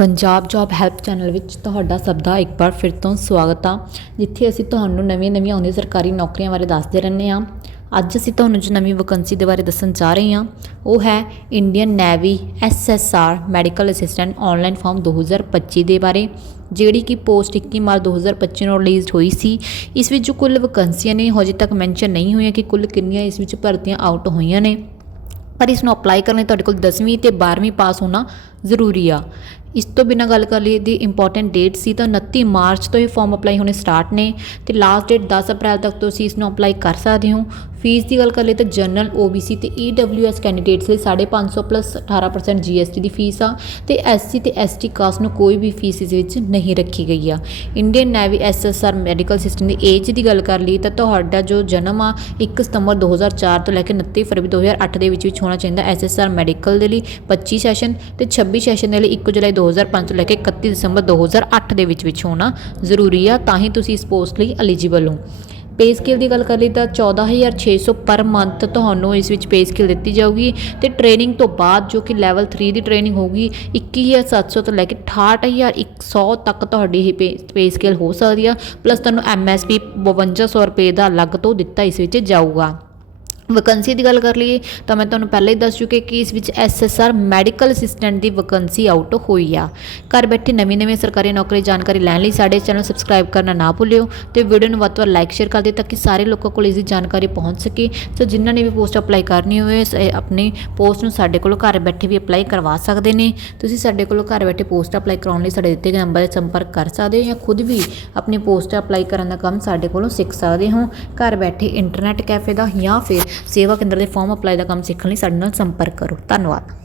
Punjab job help channel ਵਿੱਚ ਤੁਹਾਡਾ ਸਭ ਦਾ ਇੱਕ ਵਾਰ ਫਿਰ ਤੋਂ ਸਵਾਗਤ ਆ, ਜਿੱਥੇ ਅਸੀਂ ਤੁਹਾਨੂੰ ਨਵੀਆਂ-ਨਵੀਆਂ ਆਉਂਦੀਆਂ ਸਰਕਾਰੀ ਨੌਕਰੀਆਂ ਬਾਰੇ ਦੱਸਦੇ ਰਹਿੰਦੇ ਹਾਂ ਅੱਜ ਅਸੀਂ ਤੁਹਾਨੂੰ ਜੋ ਨਵੀਂ ਵੈਕੰਸੀ ਦੇ ਬਾਰੇ ਦੱਸਣ ਜਾ ਰਹੇ ਹਾਂ ਉਹ ਹੈ Indian navy SSR medical assistant online form 2025 ਦੇ ਬਾਰੇ, ਜਿਹੜੀ ਕਿ ਪੋਸਟ 21 ਮਾਰਚ 2025 ਨੂੰ ਰਿਲੀਜ਼ ਹੋਈ ਸੀ। ਇਸ ਵਿੱਚ ਜੋ ਕੁੱਲ ਵੈਕੰਸੀਆਂ ਨੇ, ਹਜੇ ਤੱਕ ਮੈਂਸ਼ਨ ਨਹੀਂ ਹੋਈਆਂ ਕਿ ਕੁੱਲ ਕਿੰਨੀਆਂ ਇਸ ਵਿੱਚ ਭਰਤੀਆਂ ਆਊਟ ਹੋਈਆਂ ਨੇ। ਪਰ ਇਸ ਨੂੰ ਅਪਲਾਈ ਕਰਨ ਲਈ ਤੁਹਾਡੇ ਕੋਲ 10ਵੀਂ ਤੇ 12ਵੀਂ ਪਾਸ ਹੋਣਾ ਜ਼ਰੂਰੀ ਆ। ਇਸ ਤੋਂ ਬਿਨਾਂ ਗੱਲ ਕਰ ਲਈਏ ਦੀ ਇੰਪੋਰਟੈਂਟ ਡੇਟ ਸੀ ਤਾਂ 29 ਮਾਰਚ ਤੋਂ ਇਹ ਫਾਰਮ ਅਪਲਾਈ ਹੋਣੇ ਸਟਾਰਟ ਨੇ ਤੇ ਲਾਸਟ ਡੇਟ 10 ਅਪ੍ਰੈਲ ਤੱਕ ਤੁਸੀਂ ਇਸ ਨੂੰ ਅਪਲਾਈ ਕਰ ਸਕਦੇ ਹੋ। ਫੀਸ ਦੀ ਗੱਲ ਕਰ ਲਈਏ ਤਾਂ ਜਨਰਲ OBC ਤੇ EWS ਕੈਂਡੀਡੇਟਸ ਲਈ 550 ਪਲੱਸ 18% GST ਦੀ ਫੀਸ ਆ ਤੇ SC ਤੇ ST ਕਾਸਟ ਨੂੰ ਕੋਈ ਵੀ ਫੀਸ ਇਸ ਵਿੱਚ ਨਹੀਂ ਰੱਖੀ ਗਈ ਆ। Indian navy SSR medical system ਦੀ ਏਜ ਦੀ ਗੱਲ ਕਰ ਲਈ ਤਾਂ ਤੁਹਾਡਾ ਜੋ ਜਨਮ ਆ 1 ਸਤੰਬਰ 2004 ਤੋਂ ਲੈ ਕੇ 29 ਫਰਵਰੀ 2008 ਦੇ ਵਿੱਚ ਵਿੱਚ ਹੋਣਾ ਚਾਹੀਦਾ SSR ਮੈਡੀਕਲ ਦੇ ਲਈ। 25 ਸੈਸ਼ਨ ਤੇ 26 ਸੈਸ਼ਨ ਦੇ ਲਈ 1 ਜੁਲਾਈ 2005 ਤੋਂ ਲੈ ਕੇ 31 ਦਸੰਬਰ 2008 ਦੇ ਵਿੱਚ ਵਿੱਚ ਹੋਣਾ ਜ਼ਰੂਰੀ ਆ, ਤਾਂ ਹੀ ਤੁਸੀਂ ਇਸ ਪੋਸਟ ਲਈ ਐਲੀਜੀਬਲ ਹੋ। ਪੇ ਸਕੇਲ ਦੀ ਗੱਲ ਕਰ ਲਈ ਤਾਂ 14600 ਪਰ ਮੰਥ ਤੁਹਾਨੂੰ ਇਸ ਵਿੱਚ ਪੇ ਸਕੇਲ ਦਿੱਤੀ ਜਾਊਗੀ ਤੇ ਟ੍ਰੇਨਿੰਗ ਤੋਂ ਬਾਅਦ ਜੋ ਕਿ ਲੈਵਲ 3 ਦੀ ਟ੍ਰੇਨਿੰਗ ਹੋਊਗੀ 21700 ਤੋਂ ਲੈ ਕੇ 68100 ਤੱਕ ਤੁਹਾਡੀ ਇਹ ਪੇ ਸਕੇਲ ਹੋ ਸਕਦੀ ਆ ਪਲੱਸ ਤੁਹਾਨੂੰ ਐਮਐਸਪੀ 5200 ਰੁਪਏ ਦਾ ਅਲੱਗ ਤੋਂ ਦਿੱਤਾ ਇਸ ਵਿੱਚ ਜਾਊਗਾ। ਵੈਕੈਂਸੀ ਦੀ ਗੱਲ ਕਰ ਲਈਏ, ਤਾਂ ਮੈਂ ਤੁਹਾਨੂੰ ਪਹਿਲਾਂ ਹੀ ਦੱਸ ਚੁੱਕੀ ਕਿ ਇਸ ਵਿੱਚ ਐਸਐਸਆਰ ਮੈਡੀਕਲ ਅਸਿਸਟੈਂਟ ਦੀ ਵੈਕੰਸੀ ਆਊਟ ਹੋਈ ਆ। ਘਰ ਬੈਠੇ ਨਵੀਂ-ਨਵੀਂ ਸਰਕਾਰੀ ਨੌਕਰੀ ਜਾਣਕਾਰੀ ਲੈਣ ਲਈ ਸਾਡੇ ਚੈਨਲ ਸਬਸਕ੍ਰਾਈਬ ਕਰਨਾ ਨਾ ਭੁੱਲਿਓ ਤੇ ਵੀਡੀਓ ਨੂੰ ਵੱਧ ਤੋਂ ਵੱਧ ਲਾਈਕ ਸ਼ੇਅਰ ਕਰ ਦਿਓ ਤਾਂ ਕਿ ਸਾਰੇ ਲੋਕਾਂ ਕੋਲ ਇਸ ਦੀ ਜਾਣਕਾਰੀ ਪਹੁੰਚ ਸਕੇ। ਸੋ ਜਿਨ੍ਹਾਂ ਨੇ ਵੀ ਪੋਸਟ ਅਪਲਾਈ ਕਰਨੀ ਹੋਵੇ ਆਪਣੀ ਪੋਸਟ ਨੂੰ ਸਾਡੇ ਕੋਲੋਂ ਘਰ ਬੈਠੇ ਵੀ ਅਪਲਾਈ ਕਰਵਾ ਸਕਦੇ ਨੇ। ਤੁਸੀਂ ਸਾਡੇ ਕੋਲੋਂ ਘਰ ਬੈਠੇ ਪੋਸਟ ਅਪਲਾਈ ਕਰਾਉਣ ਲਈ ਸਾਡੇ ਦਿੱਤੇ ਗਏ ਨੰਬਰ 'ਤੇ ਸੰਪਰਕ ਕਰ ਸਕਦੇ ਹੋ ਜਾਂ ਖੁਦ ਵੀ ਆਪਣੀ ਪੋਸਟ ਅਪਲਾਈ ਕਰਨ ਦਾ ਕੰਮ ਸਾਡੇ ਕੋਲੋਂ ਸਿੱਖ ਸਕਦੇ ਹੋ। ਘਰ ਬੈਠੇ ਇੰਟਰਨੈਟ ਕੈਫੇ ਦਾ ਜਾਂ ਫਿਰ ਸੇਵਾ ਕੇਂਦਰ ਦੇ ਫਾਰਮ ਅਪਲਾਈ ਦਾ ਕੰਮ ਸਿੱਖਣ ਲਈ ਸਾਡੇ ਨਾਲ ਸੰਪਰਕ ਕਰੋ। ਧੰਨਵਾਦ।